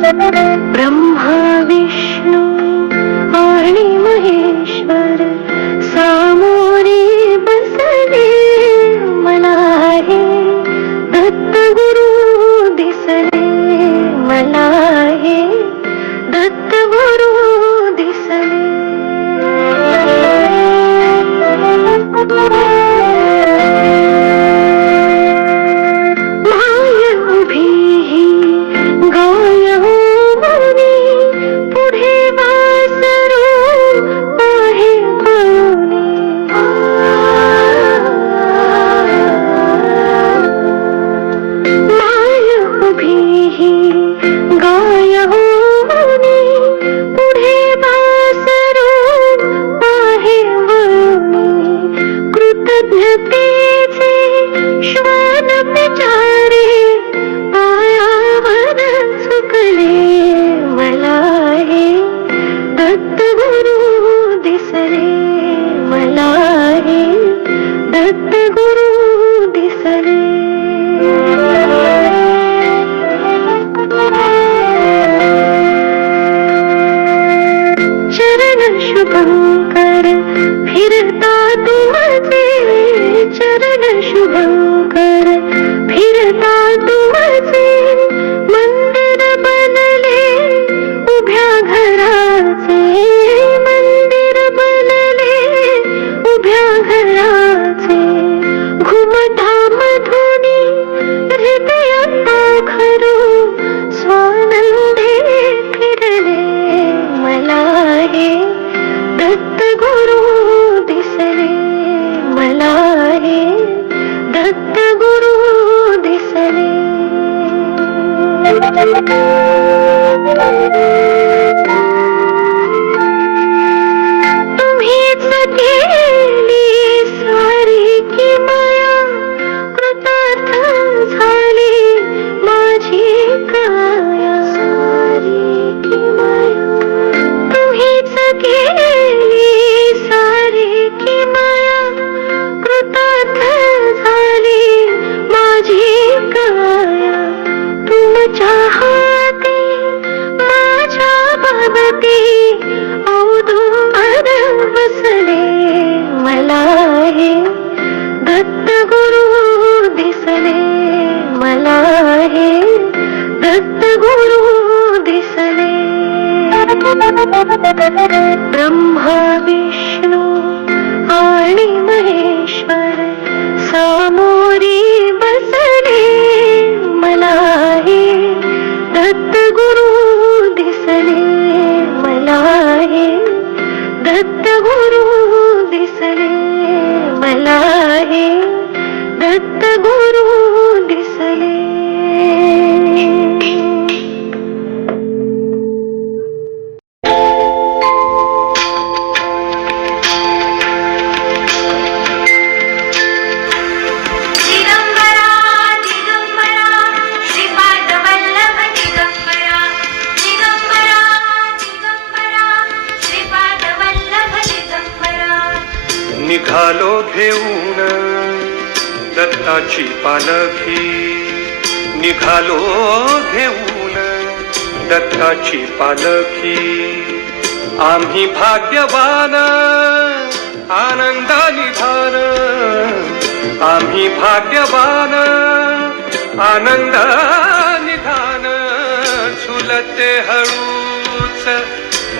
ब्रह्मा विष्णू आणि महेश्वर सा मला दत्त गुरु दिसले मला हे दत्त गुरु दिसले ब्रह्मा विष्णू आणि महेश्वर सामोरी बसले मला हे दत्त गुरु दिसले मला हे दत्त गुरु दिसले मला हे दत्त गुरु निघालो घेऊन दत्ताची पालखी. निघालो घेऊन दत्ताची पालखी. आम्ही भाग्यवान आनंदा निधान आम्ही भाग्यवान आनंदा निधान झुलते हळूच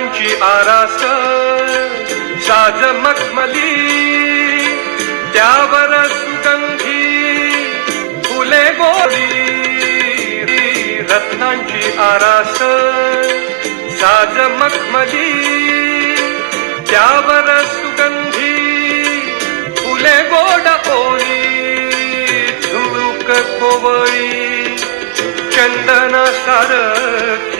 रत्नांची आरास साज मखमली त्यावर सुगंधी फुले गोडी रत्नांची आरास साज मखमली त्यावर सुगंधी फुले गोड ओळी झुळूक कोवळी सारखी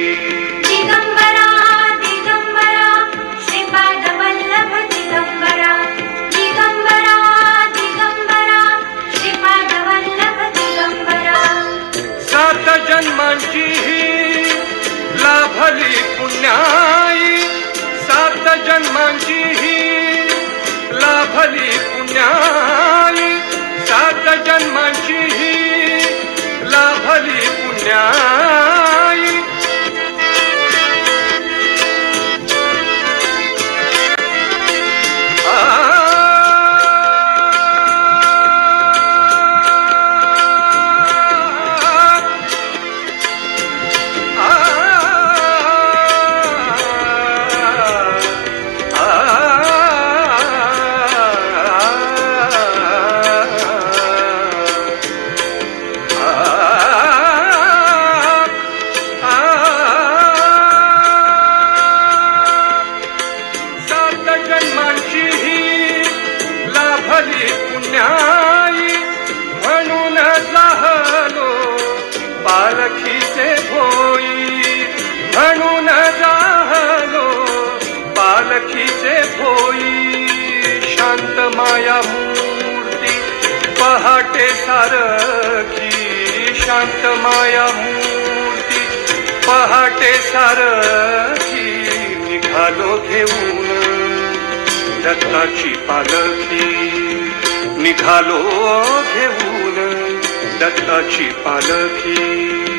लाभली पुण्याई झाली पुण्याई. म्हणून जाहलो पालखीचे भोई. म्हणून जाहलो पालखीचे भोई. शांत माया मूर्ती पहाटे सारखी. शांत माया मूर्ती पहाटे सारखी. निघालो घेऊन दत्ताची पालखी. निघालो घेऊन दत्ताची पालखी.